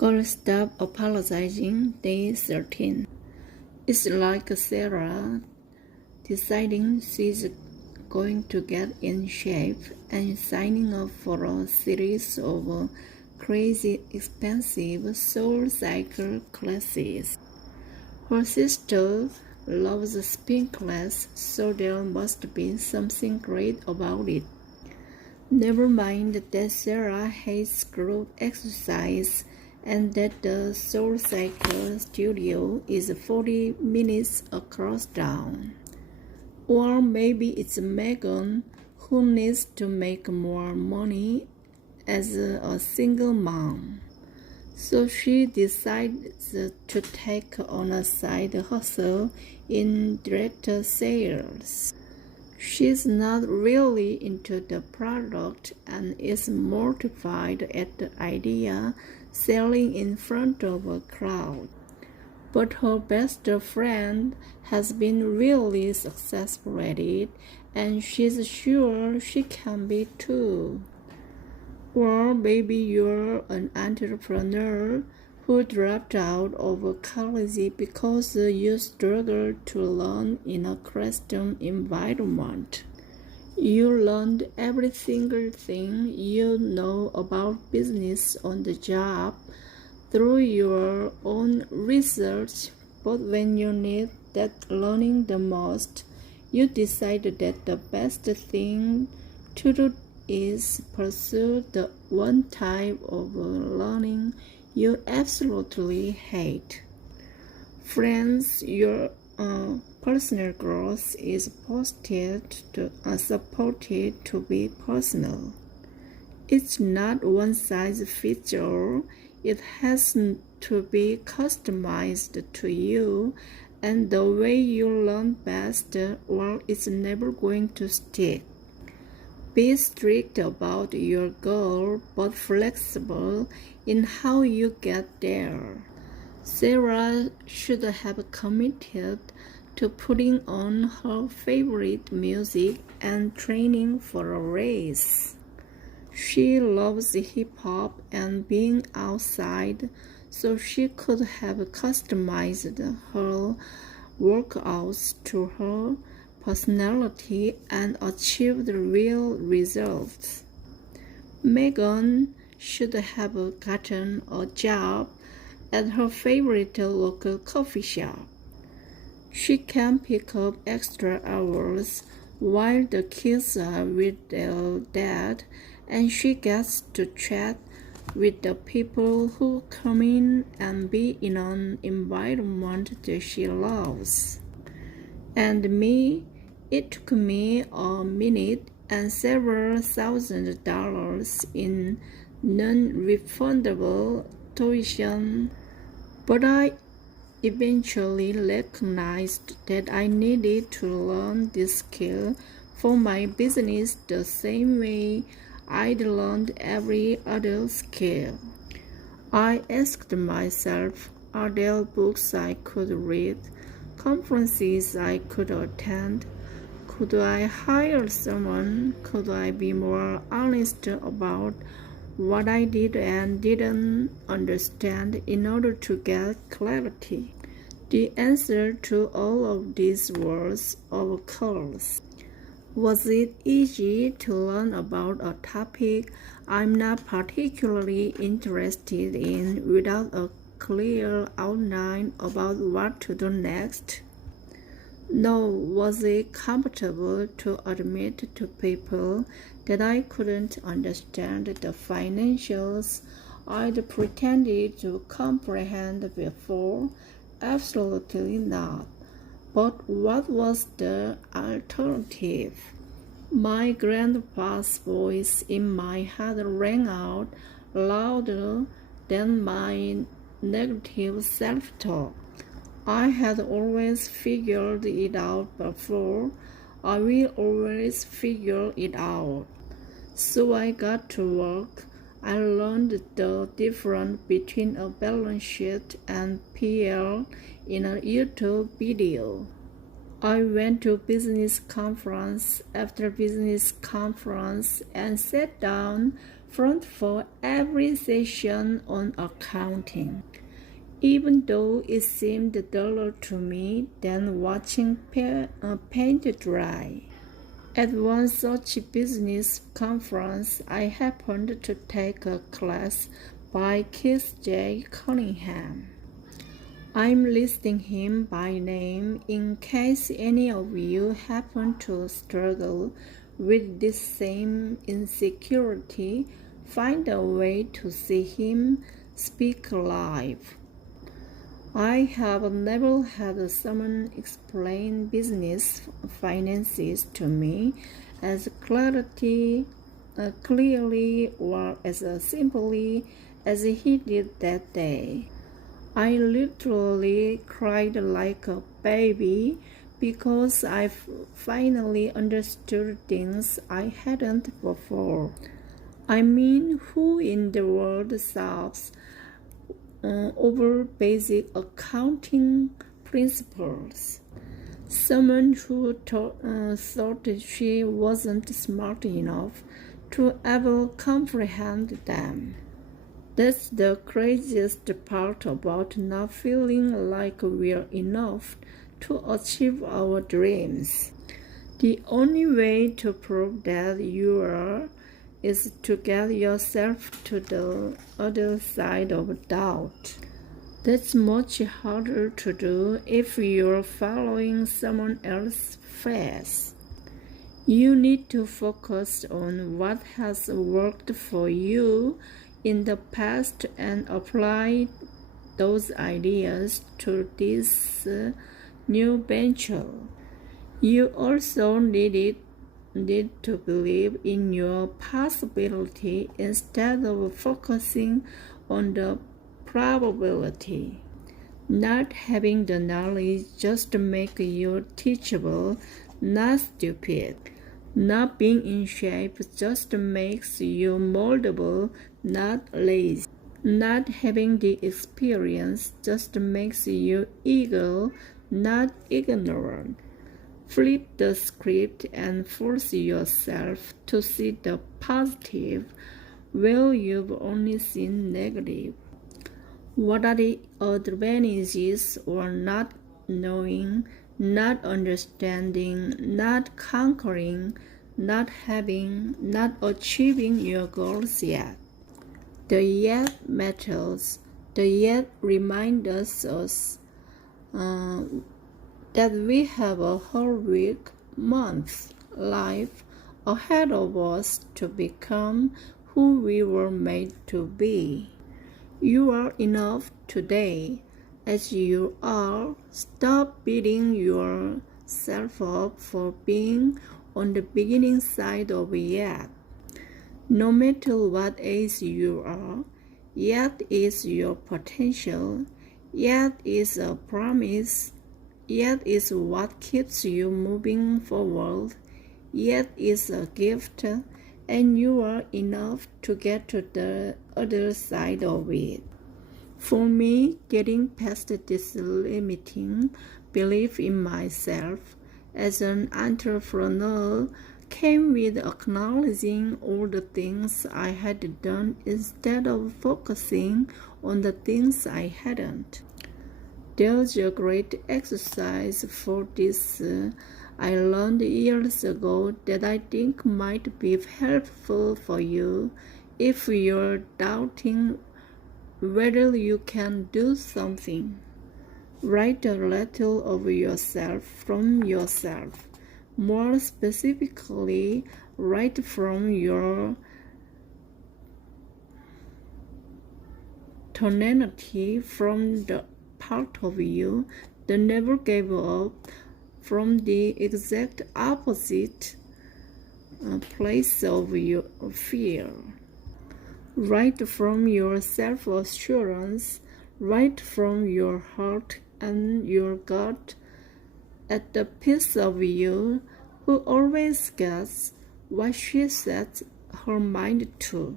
Girl, stop apologizing. Day 13. It's like Sarah deciding she's going to get in shape and signing up for a series of crazy expensive SoulCycle classes. Her sister loves spin class, so there must be something great about it. Never mind that Sarah hates group exercise and that the SoulCycle studio is 40 minutes across town. Or maybe it's Megan who needs to make more money as a single mom. So she decides to take on a side hustle in direct sales. She's not really into the product and is mortified at the idea selling in front of a crowd. But her best friend has been really successful at it, and she's sure she can be too. Or maybe you're an entrepreneur who dropped out of college because you struggled to learn in a classroom environment. You learned every single thing you know about business on the job through your own research, but when you need that learning the most, you decided that the best thing to do is pursue the one type of learning you absolutely hate. Friends, your personal growth is supported to be personal. It's not one size fits all. It has to be customized to you and the way you learn best, or it's never going to stick. Be strict about your goal, but flexible in how you get there. Sarah should have committed to putting on her favorite music and training for a race. She loves hip-hop and being outside, so she could have customized her workouts to her personality and achieved real results. Megan should have gotten a job at her favorite local coffee shop. She can pick up extra hours while the kids are with their dad, and she gets to chat with the people who come in and be in an environment that she loves. And me, it took me a minute and several $1,000s in non-refundable tuition, but I eventually recognized that I needed to learn this skill for my business the same way I'd learned every other skill. I asked myself, are there books I could read, conferences I could attend? Could I hire someone? Could I be more honest about what I did and didn't understand in order to get clarity? The answer to all of these was, of course. Was it easy to learn about a topic I'm not particularly interested in without a clear outline about what to do next? No. Was it comfortable to admit to people that I couldn't understand the financials I'd pretended to comprehend before? Absolutely not. But what was the alternative? My grandpa's voice in my head rang out louder than my negative self-talk. I had always figured it out before. I will always figure it out. So I got to work. I learned the difference between a balance sheet and PL in a YouTube video. I went to business conference after business conference and sat down front for every session on accounting, even though it seemed duller to me than watching paint dry. At one such business conference, I happened to take a class by Keith J. Cunningham. I'm listing him by name in case any of you happen to struggle with this same insecurity. Find a way to see him speak live. I have never had someone explain business finances to me as clearly or as simply as he did that day. I literally cried like a baby because I finally understood things I hadn't before. I mean, who in the world solves over basic accounting principles? Someone who thought she wasn't smart enough to ever comprehend them. That's the craziest part about not feeling like we're enough to achieve our dreams. The only way to prove that you are is to get yourself to the other side of doubt. That's much harder to do if you're following someone else's path. You need to focus on what has worked for you in the past and apply those ideas to this new venture. You also need to believe in your possibility instead of focusing on the probability. Not having the knowledge just makes you teachable, not stupid. Not being in shape just makes you moldable, not lazy. Not having the experience just makes you eager, not ignorant. Flip the script and force yourself to see the positive where you've only seen negative. What are the advantages of not knowing, not understanding, not conquering, not having, not achieving your goals yet? The yet matters. The yet reminds us that we have a whole week, month, life ahead of us to become who we were made to be. You are enough today as you are. Stop beating yourself up for being on the beginning side of yet. No matter what age you are, yet is your potential, yet is a promise, yet is what keeps you moving forward, yet is a gift, and you are enough to get to the other side of it. For me, getting past this limiting belief in myself as an entrepreneur came with acknowledging all the things I had done instead of focusing on the things I hadn't. There's a great exercise for this I learned years ago that I think might be helpful for you if you're doubting whether you can do something. Write a letter of yourself from yourself. More specifically, write from your tonality, from the part of you that never gave up, from the exact opposite place of your fear. Write from your self-assurance, write from your heart and your gut, at the piece of you who always gets what she sets her mind to.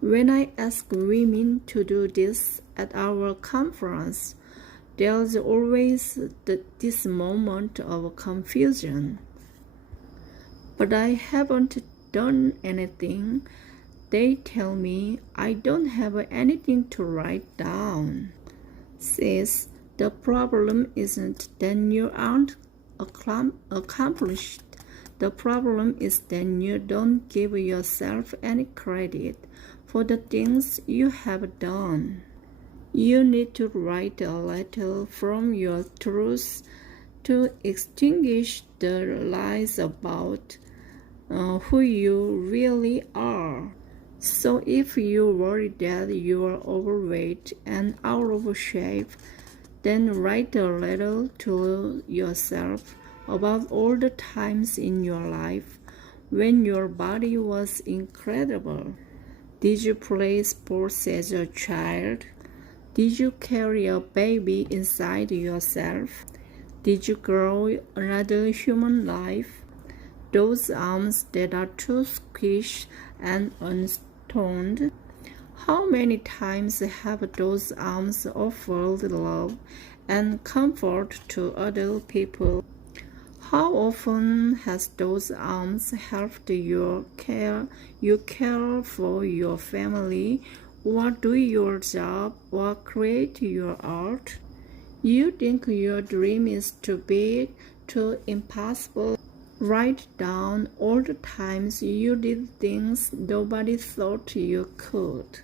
When I ask women to do this at our conference, there's always this moment of confusion. But I haven't done anything They tell me I don't have anything to write down. Sis, the problem isn't that you aren't accomplished. The problem is that you don't give yourself any credit for the things you have done. You need to write a letter from your truth to extinguish the lies about who you really are. So if you worry that you are overweight and out of shape, then write a letter to yourself about all the times in your life when your body was incredible. Did you play sports as a child? Did you carry a baby inside yourself? Did you grow another human life? Those arms that are too squished and unstoned. How many times have those arms offered love and comfort to other people? How often has those arms helped you care for your family, or do your job, or create your art? You think your dream is too big, too impossible. Write down all the times you did things nobody thought you could.